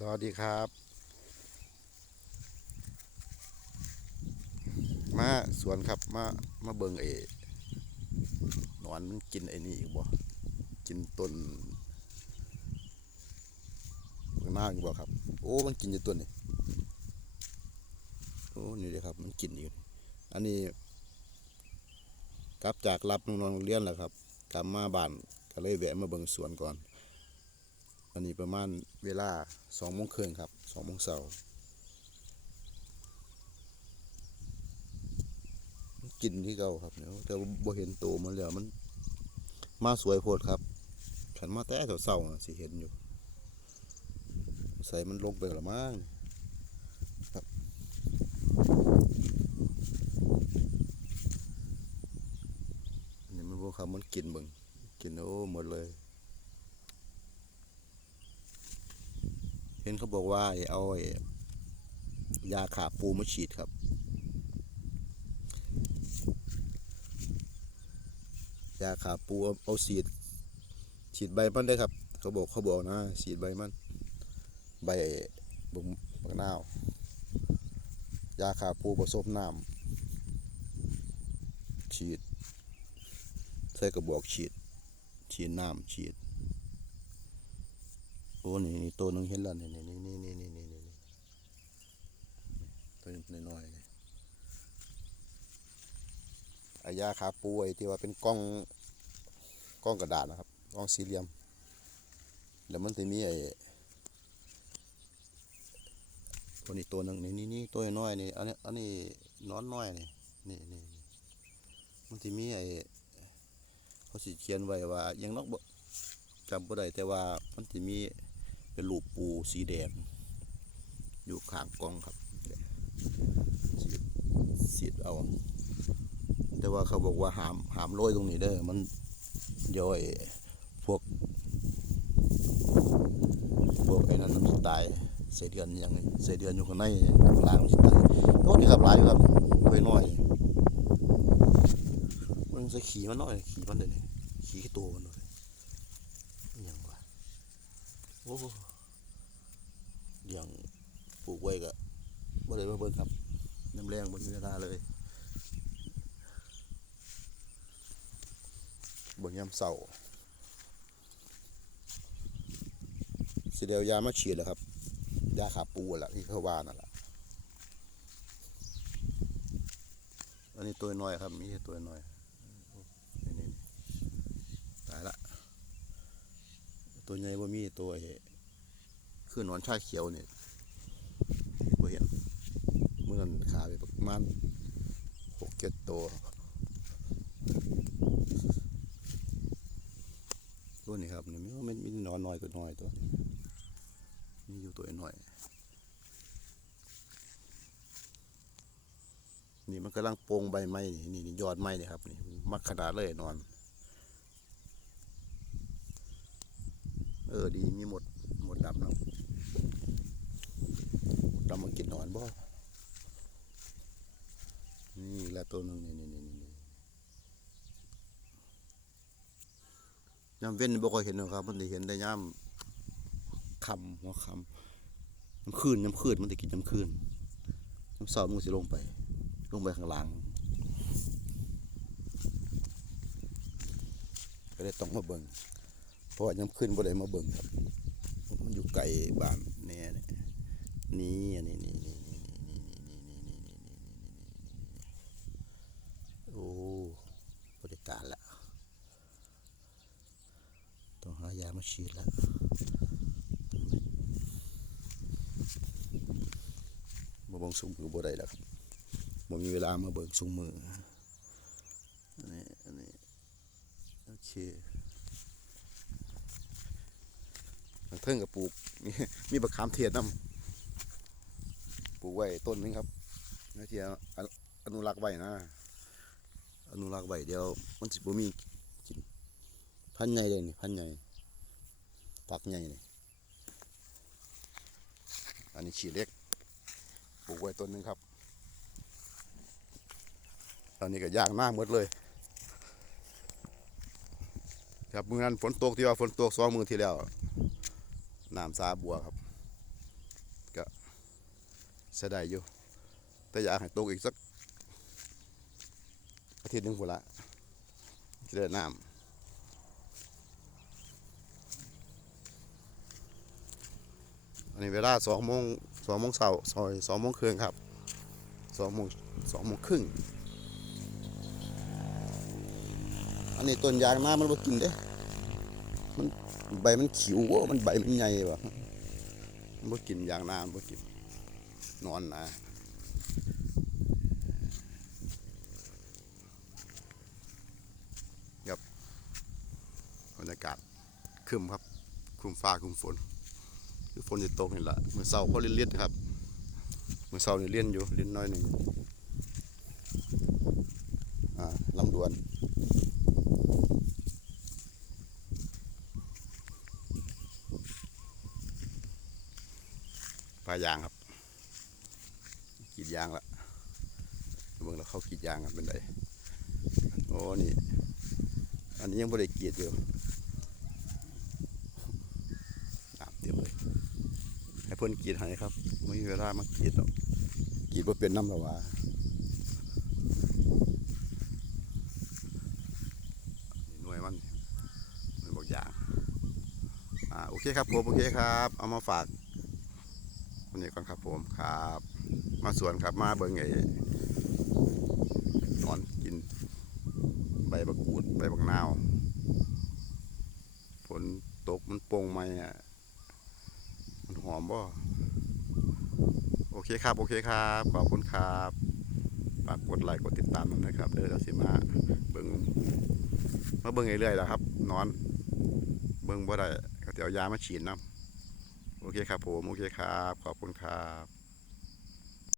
สวัสดีครับ มาสวนครับมามาเบิงเอหนอนมันกินไอ้นี่อีกบ่กินต้นเบิ่งหน้าอีกบ่ครับ โอ้มันกินอยู่ต้นนี่โอ้นี่เลยครับ มันกินอยู่อันนี้กลับจากรับน้องเรียนแล้วครับ กลับมาบ้านก็เลยแวะมาเบิงสวนก่อน อันนี้ประมาณเวลาสองโมงครึ่งครับสองโมงเช้ามันกินที่เก่าครับเนี่ยแต่ว่าบ่เห็นโตมันแล้วมัน มาสวยโพดครับขันมาแต่เช้าๆน่ะสิเห็นอยู่ ใส่มันลงไปละมั้งครับนี่มันบ่ครับมันกินเบิ่งกินโอ้หมดเลย ห็นเขาบอกว่าเอาไอ้ยาขาปูมาฉีดครับ ยาขาปูเอาฉีด ฉีดใบมันได้ครับ เขาบอกเขาบอกนะฉีดใบมัน ใบบุ้มบักนาว ยาขาปูผสมน้ำฉีดใส่กระบอกฉีด ฉีดน้ำฉีด โอ้นี่นี่ตัวหนึงเห็นแล้วนี่นี่นี่นี่นี่นี่นี่นี่ตัวน้อยๆนี่อายาขาปูไอที่ว่าเป็นกล้องกล้องกระดาษนะครับกล้องสี่เหลี่ยม แล้วมันจะมีไอ้ตัวนี้ตัวหนึงนี่นี่นี่ตัวน้อยนี่อันนี้อันนี้นอนน้อยนี่นี่นี่มันจะมีไอ้เขาสิเขียนไว้ว่ายังนอกจำบ่ได้แต่ว่ามันจะมี เป็นรูปปูสีแดง อยู่ข้างกองครับสีดสีดเอา แต่ว่าเขาบอกว่าหามหามโรยตรงนี้เด้อมันย่อยพวก พวกไอ้นั้นมันตายเศษเดือนอย่างนี้เศษเดือนอยู่ข้างในข้างล่างมันตายโน่นนี่ครับหลายครับไว้น้อยมันจะขี่มันน้อยขี่มันเดี๋ยวนี้ขี่ตัวมันเลยอหย่างวะโอ้ เลี้ยงปลูกไว้ก็บ่ได้มาเบิ่งครับน้ำแรงบ่มีเวลาเลยบิ่งยามเช้าสิเดียวยามาฉีดแล้วครับ ยาขาปูแหละที่เขาว่านั่นแหละอันนี้ตัวน้อยครับ มีแค่ตัวน้อยตายละ ตัวใหญ่บ่มีตัวไอ้ คือหนอนชาเขียวเนี่ยบ่เห็นเมื่อนั้นขาไปประมาณหกเจ็ดตัวตัวนี้ครับนี่มันมีหนอนน้อยกว่าน้อยตัวมีอยู่ตัวน้อยนี่มันกำลังโปรงใบไม้นี่นี่ยอดไม้นี่ครับนี่มักขนาดเลยนอน เออดีมีหมดำเนาะ เรา มากินหนอนบ่ นี่ละตัวหนึงนี่นี่นี่นี่นี่ยามเว้นบ่ค่อยเห็นหรอกครับ มันได้เห็นได้ยามค่ำหัวคำยามคืนยามคืนมันได้กินยามคืนยามเช้ามันสิลงไป ลงไปข้างล่างก็เลยต้องมาเบิ่งเพราะว่ายามคืนบ่ได้มาเบิ่งครับ มันอยู่ไกลบ้านเนี่ย นี่อันนี้นี่นี่นี่นี่นี่นี่นี่นี่นี่นี่โอ้บริการล้วต้องหายามาฉีดแล้วมาเบิ่งซุงมือบ่ได้แล้วครับบ่มีเวลามาเบิ่งซุงมืออันนี้อันนี้โอเคทางเทิงกับปลูกมีมีบักขามเทียนนำ ปลูกไว้ต้นนึงครับนาทีอนุอนุรักษ์ไว้นะ อนุรักษ์ไว้เดี๋ยวมันสิบ่มีกินพันใหญ่เลยนี่พันใหญ่ปักใหญ่นี่อันนี้ฉีดเล็กปลูกไว้ต้นหนึงครับตอนนี้ก็ยางหน้าหมดเลย ครับเมื่อนั้นฝนตกที่ว่าฝนตกสองมือที่แล้วน้ำซาบัวครับ เสียดายอยู่ แต่อยากให้ตกอีกสักอาทิตย์หนึ่งพุ่นละจะได้น้ำอันนี้เวลาสองโมงสองโมงเช้าซอยสองโมงครึ่งครับสองโมงสองโมงครึ่งอันนี้ต้นยางนามันบ่กินเด้มันใบมันขิวบ่มันใบมันใหญ่บ่มันบ่กินยางนามันบ่กิน นอนนะครับบรรยากาศคึมครับครึมฟ้าครึมฝนคือฝนจะตกนี่แหละเมื่อเช้าเขาเรียนเลียนครับเมื่อเช้านี่เรียนอยู่เรียนน้อยหนึ่งอ่าลำดวนปลายางครับ กีดยางละเบิ่งแล้วเขากีดยางกันเป็นไดโอ้นี่ อันนี้ยังไม่ได้กรีดอยู่น้ำเต็มเลยให้เพิ่นกีดให้ครับไม่มีเวลามากีดหรอกกีดว่าเป็นน้ำละวาหน่วยมันหน่วยบอกอย่างอ่าโอเคครับผมโอเคครับ เอามาฝากคนนี้ก่อนครับผมครับ มาสวนครับมาเบิ่งไอ้นอนกินใบบักกูดใบบักนาวฝนตกมันโปร่งไหมอะมันหอมบ่โอเคครับ โอเคครับ ขอบคุณครับฝากกดไลค์กดติดตามนะครับเด้อเราสิมาเบิ่งมาเบิ่งเรื่อยๆแล้วครับ นอน เบิ่งบ่ได้ก็จะเอายามาฉีดน้ำโอเคครับผม โอเคครับ ขอบคุณครับ